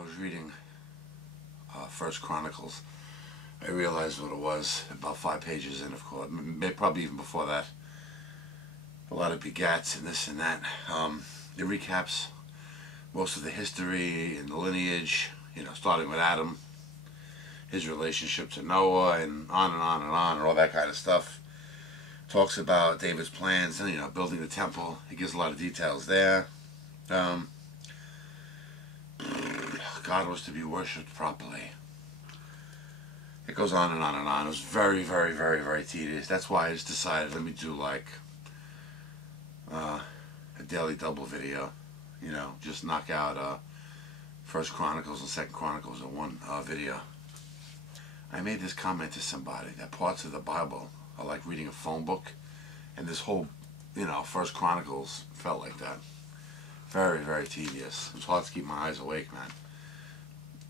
I was reading First Chronicles, I realized what it was about 5 pages in, of course. Probably even before that. A lot of begats and this and that. It recaps most of the history and the lineage, you know, starting with Adam, his relationship to Noah, and on and on and on, and all that kind of stuff. Talks about David's plans and, you know, building the temple. He gives a lot of details there. God was to be worshipped properly. It goes on and on and on. It was very, very, very, very tedious. That's why I just decided, let me do like a daily double video. You know, just knock out First Chronicles and Second Chronicles in one video. I made this comment to somebody that parts of the Bible are like reading a phone book, and this whole, you know, First Chronicles felt like that. Very, very tedious. It was hard to keep my eyes awake, man.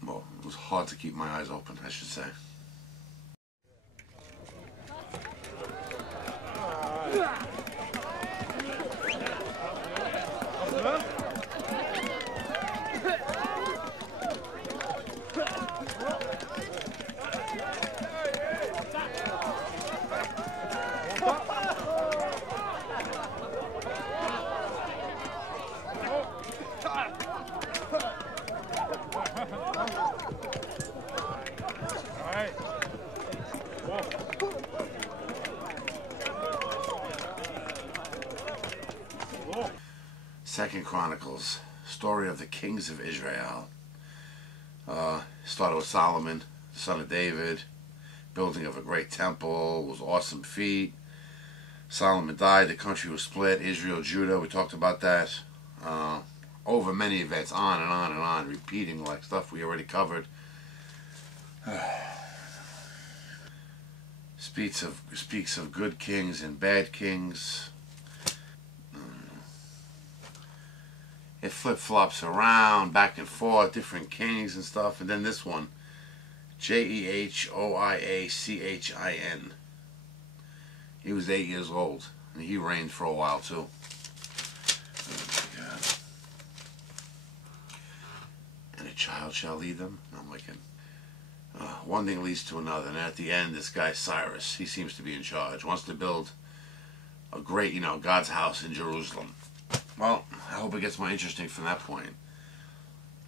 Well, it was hard to keep my eyes open, I should say. Second Chronicles, story of the kings of Israel. Started with Solomon, the son of David, building of a great temple, was awesome feat. Solomon died, the country was split, Israel, Judah, we talked about that. Over many events, on and on and on, repeating like stuff we already covered. Speaks of good kings and bad kings. It flip-flops around, back and forth, different kings and stuff. And then this one, Jehoiachin. He was 8 years old, and he reigned for a while too. Oh my God. And a child shall lead them? I'm like, one thing leads to another. And at the end, this guy Cyrus, he seems to be in charge, wants to build a great, you know, God's house in Jerusalem. Well, I hope it gets more interesting from that point.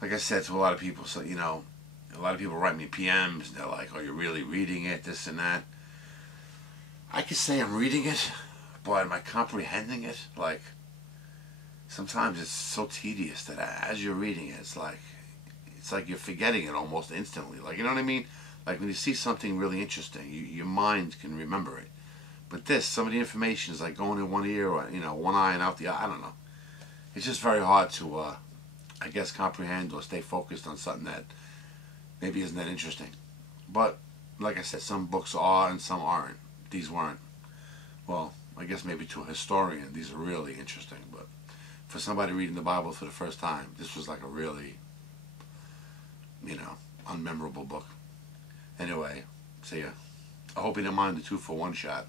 Like I said to a lot of people, so, you know, a lot of people write me PMs, and they're like, are you really reading it, this and that? I could say I'm reading it, but am I comprehending it? Like, sometimes it's so tedious that as you're reading it, it's like you're forgetting it almost instantly. Like, you know what I mean? Like when you see something really interesting, your mind can remember it. But some of the information is like going in one ear, or, you know, one eye and out the eye. I don't know. It's just very hard to, I guess, comprehend or stay focused on something that maybe isn't that interesting. But, like I said, some books are and some aren't. These weren't. Well, I guess maybe to a historian, these are really interesting. But for somebody reading the Bible for the first time, this was like a really, you know, unmemorable book. Anyway, see ya. I hope you didn't mind the 2-for-1 shot.